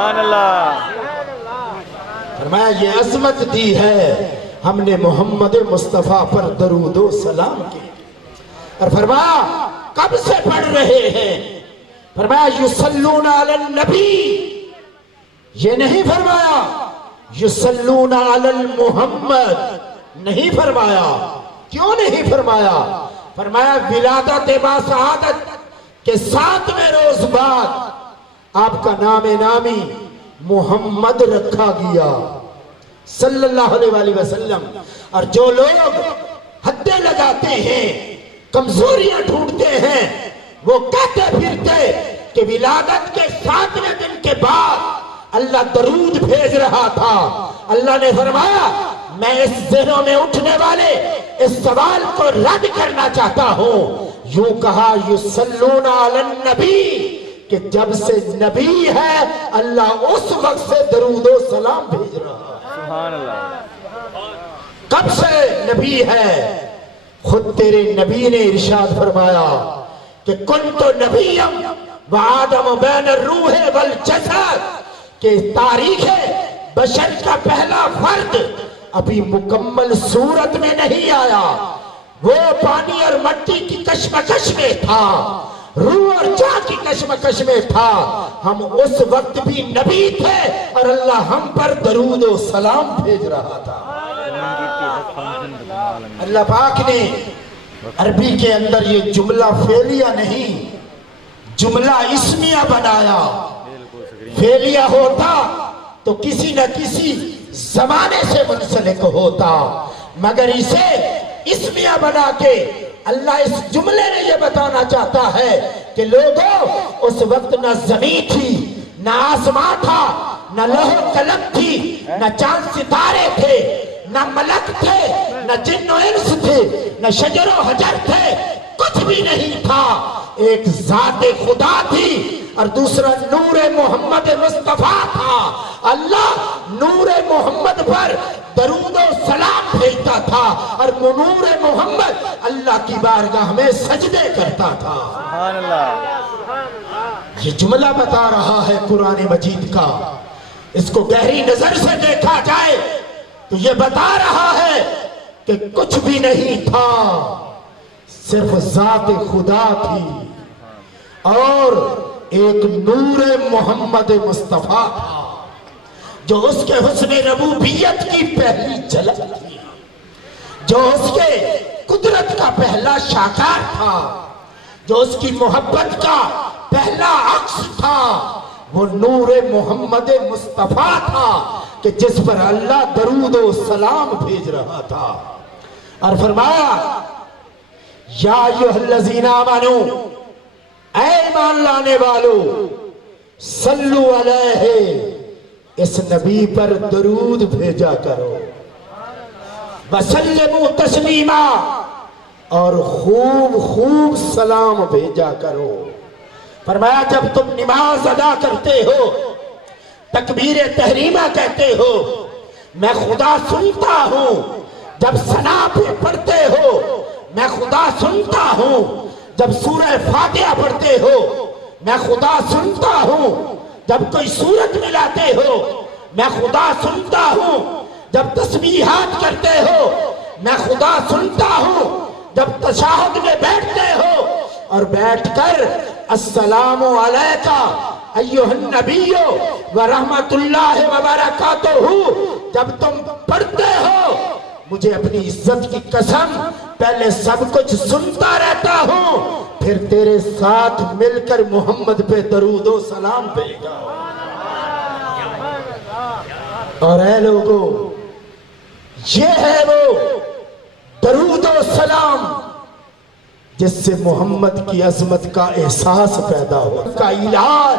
سبحان اللہ۔ فرمایا یہ عظمت دی ہے ہم نے محمد مصطفیٰ پر درود و سلام کی۔ اور فرمایا کب سے پڑھ رہے ہیں؟ فرمایا یصلون علی النبی، یہ نہیں فرمایا یصلون علی المحمد، نہیں فرمایا۔ کیوں نہیں فرمایا؟ فرمایا ولادت با سعادت کے 7ویں روز بعد آپ کا نام نامی محمد رکھا گیا صلی اللہ علیہ وآلہ وسلم۔ اور جو لوگ حدیں لگاتے ہیں، کمزوریاں ڈھونڈتے ہیں، وہ کہتے پھرتے کہ ولادت کے 7ویں دن کے بعد اللہ درود بھیج رہا تھا۔ اللہ نے فرمایا میں اس ذہنوں میں اٹھنے والے اس سوال کو رد کرنا چاہتا ہوں۔ یوں کہا یصلون علی النبی کہ جب سے نبی ہے اللہ اس وقت سے درود و سلام بھیج رہا ہے۔ سبحان اللہ۔ کب سے نبی ہے؟ خود تیرے نبی نے ارشاد فرمایا کہ کنت نبیم وآدم بین الروح والجسد، کہ تاریخ بشر کا پہلا فرد ابھی مکمل صورت میں نہیں آیا، وہ پانی اور مٹی کی کشمکش میں تھا، روح اور جان کی کشمکش میں تھا۔ ہم اس وقت بھی نبی تھے اور اللہ ہم پر درود و سلام بھیج رہا تھا۔ اللہ پاک نے عربی کے اندر یہ جملہ فعلیہ نہیں جملہ اسمیہ بنایا۔ فعلیہ ہوتا تو کسی نہ کسی زمانے سے منسلک ہوتا، مگر اسے اسمیہ بنا کے اللہ اس جملے میں یہ بتانا چاہتا ہے کہ لوگوں اس وقت نہ زمین تھی، نہ آسمان تھا، نہ لوح و قلم تھی، نہ چاند ستارے تھے، نہ ملک تھے، نہ جن و انس تھے، نہ شجر و حجر تھے، کچھ بھی نہیں تھا۔ ایک ذات خدا تھی اور دوسرا نور محمد مصطفیٰ تھا۔ اللہ نور محمد پر درود و سلام بھیجتا تھا اور نور محمد اللہ کی بارگاہ میں سجدے کرتا تھا۔ سبحان اللہ۔ یہ جملہ بتا رہا ہے قرآن مجید کا، اس کو گہری نظر سے دیکھا جائے تو یہ بتا رہا ہے کہ کچھ بھی نہیں تھا، صرف ذات خدا تھی اور ایک نور محمد مصطفیٰ تھا جو اس کے حسن ربوبیت کی پہلی جھلک تھی، جو اس کے قدرت کا پہلا شاکار تھا، جو اس کی محبت کا پہلا عکس تھا۔ وہ نور محمد مصطفیٰ تھا کہ جس پر اللہ درود و سلام بھیج رہا تھا۔ اور فرمایا یا ایھا الذین آمنوا، اے ایمان لانے والو، صلو علیہ، اس نبی پر درود بھیجا کرو، وسلموا تسلیما، اور خوب خوب سلام بھیجا کرو۔ فرمایا جب تم نماز ادا کرتے ہو، تکبیر تحریمہ کہتے ہو، میں خدا سنتا ہوں۔ جب ثنا پہ پڑھتے ہو، میں خدا سنتا ہوں۔ جب سورہ فاتحہ پڑھتے ہو، میں خدا سنتا ہوں۔ جب کوئی سورت ملاتے ہو، میں خدا سنتا ہوں۔ جب تسبیحات کرتے ہو، میں خدا سنتا ہوں۔ جب تشہد میں بیٹھتے ہو اور بیٹھ کر السلام علیکہ ایھا النبی ورحمۃ اللہ وبرکاتہ، جب تم پڑھتے ہو، مجھے اپنی عزت کی قسم پہلے سب کچھ سنتا رہتا ہوں، پھر تیرے ساتھ مل کر محمد پہ درود و سلام بھیجا۔ اور اے لوگوں، یہ ہے وہ درود و سلام جس سے محمد کی عظمت کا احساس پیدا ہو۔ کا علاج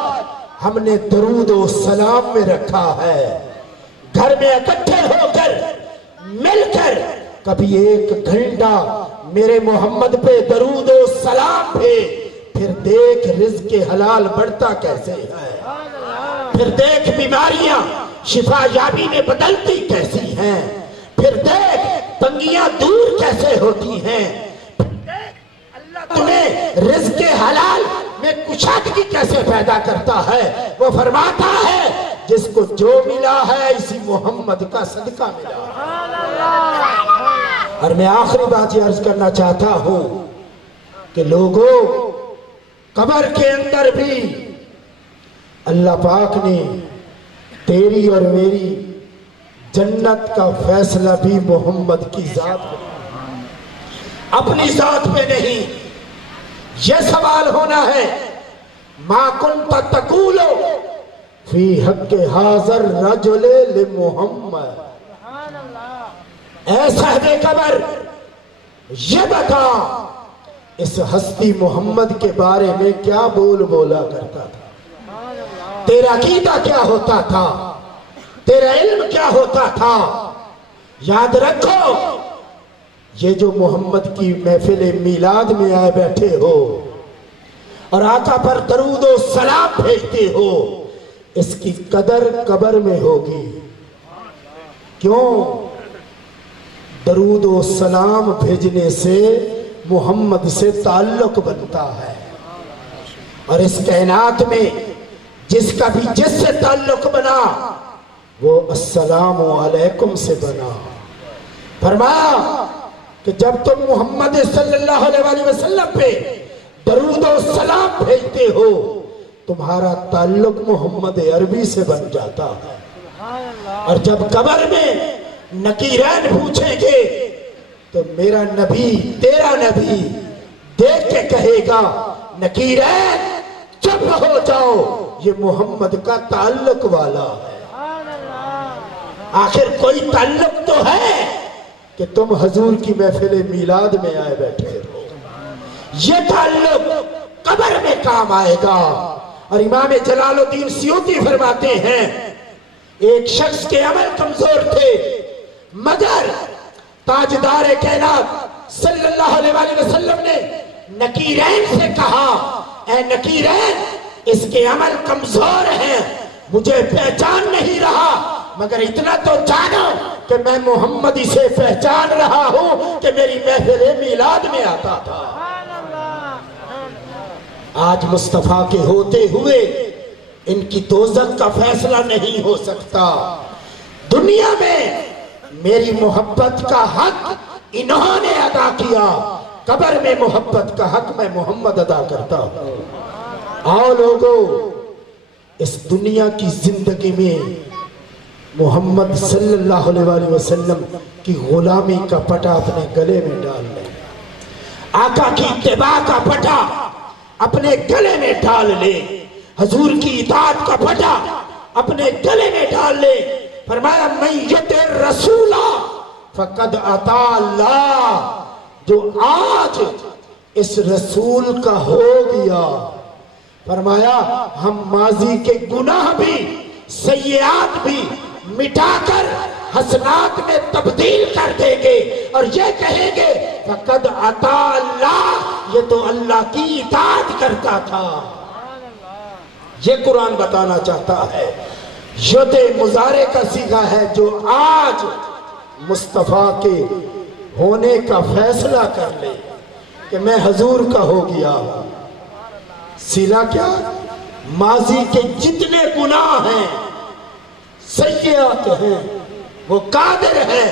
ہم نے درود و سلام میں رکھا ہے۔ گھر میں اکٹھے ہو کر مل کر کبھی 1 گھنٹہ میرے محمد پہ درود و سلام پھر دیکھ رزق حلال بڑھتا کیسے ہے، پھر دیکھ بیماریاں شفا یابی میں بدلتی کیسی ہیں، پھر دیکھ تنگیاں دور کیسے ہوتی ہیں، تمہیں رزق حلال میں کشادگی کیسے پیدا کرتا ہے۔ وہ فرماتا ہے جس کو جو ملا ہے اسی محمد کا صدقہ ملا۔ اور میں آخری بات یہ عرض کرنا چاہتا ہوں کہ لوگوں، قبر کے اندر بھی اللہ پاک نے تیری اور میری جنت کا فیصلہ بھی محمد کی ذات پہ، اپنی ذات پہ نہیں۔ یہ سوال ہونا ہے، ما کنت تقول فی حق حاضر رجل لمحمد، اے صاحب قبر یہ بتا اس ہستی محمد کے بارے میں کیا بول بولا کرتا تھا، تیرا عقیدہ کیا ہوتا تھا، تیرا علم کیا ہوتا تھا۔ یاد رکھو، یہ جو محمد کی محفل میلاد میں آئے بیٹھے ہو اور آقا پر درود و سلام بھیجتے ہو، اس کی قدر قبر میں ہوگی۔ کیوں؟ درود و سلام بھیجنے سے محمد سے تعلق بنتا ہے، اور اس کائنات میں جس کا بھی جس سے تعلق بنا وہ السلام علیکم سے بنا۔ فرمایا کہ جب تم محمد صلی اللہ علیہ وسلم پہ درود و سلام بھیجتے ہو، تمہارا تعلق محمد عربی سے بن جاتا ہے۔ اور جب قبر میں نکیرین پوچھیں گے تو میرا نبی تیرا نبی دیکھ کے کہے گا، نکیرین چپ ہو جاؤ، یہ محمد کا تعلق والا ہے۔ آخر کوئی تعلق تو ہے کہ تم حضور کی محفل میلاد میں آئے بیٹھے ہو، یہ تعلق قبر میں کام آئے گا۔ اور امام جلال الدین سیوطی فرماتے ہیں، ایک شخص کے عمل کمزور تھے، مگر تاجدار کائنات صلی اللہ علیہ وسلم نے نکیرین سے کہا، اے نکیرین اس کے عمل کمزور ہیں، مجھے پہچان نہیں رہا، مگر اتنا تو جانو کہ میں محمد اسے پہچان رہا ہوں کہ میری محفل میلاد میں آتا تھا۔ آج مصطفیٰ کے ہوتے ہوئے ان کی دوزخ کا فیصلہ نہیں ہو سکتا۔ دنیا میں میری محبت کا حق انہوں نے ادا کیا، قبر میں محبت کا حق میں محمد ادا کرتا ہوں۔ آؤ لوگو، اس دنیا کی زندگی میں محمد صلی اللہ علیہ وسلم کی غلامی کا پٹا اپنے گلے میں ڈال لیں، آقا کی اتباع کا پٹا اپنے گلے میں ڈال لیں، حضور کی اطاعت کا پٹا اپنے گلے میں ڈال لیں۔ فرمایا من یطع الرسول فقد اطاع اللہ، جو آج اس رسول کا ہو گیا، فرمایا ہم ماضی کے گناہ بھی سیئات بھی مٹا کر حسنات میں تبدیل کر دیں گے، اور یہ کہیں گے فقد اطاع اللہ، یہ تو اللہ کی اطاعت کرتا تھا۔ یہ قرآن بتانا چاہتا ہے، ید مضارع کا صیغہ ہے، جو آج مصطفیٰ کے ہونے کا فیصلہ کر لے کہ میں حضور کا ہو گیا۔ صلہ کیا؟ ماضی کے جتنے گناہ ہیں، سیئات ہیں، وہ قادر ہے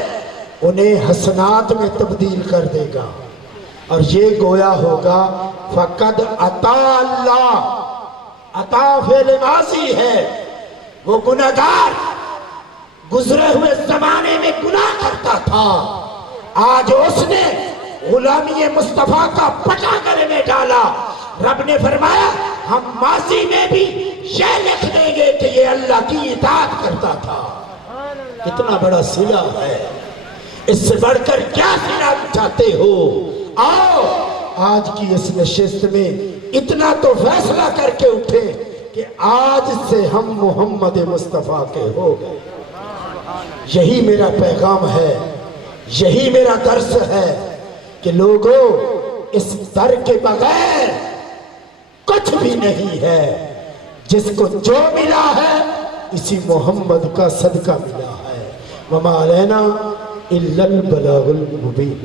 انہیں حسنات میں تبدیل کر دے گا، اور یہ گویا ہوگا فقد اطاع اللہ۔ اطاع فعل ماضی ہے، وہ گناہگار گزرے ہوئے زمانے میں گناہ کرتا تھا، آج اس نے غلامی مصطفیٰ کا پٹا گلے میں ڈالا۔ رب نے فرمایا ہم ماضی میں بھی یہ لکھ دیں گے کہ یہ اللہ کی اطاعت کرتا تھا۔ کتنا بڑا صلہ ہے، اس سے بڑھ کر کیا صلہ چاہتے ہو؟ آؤ آج کی اس نشست میں اتنا تو فیصلہ کر کے اٹھے کہ آج سے ہم محمد مصطفیٰ کے ہو گئے۔ یہی میرا پیغام ہے، یہی میرا درس ہے کہ لوگوں، اس در کے بغیر کچھ بھی نہیں ہے، جس کو جو ملا ہے اسی محمد کا صدقہ ملا ہے۔ وما علینا الا البلاغ المبین۔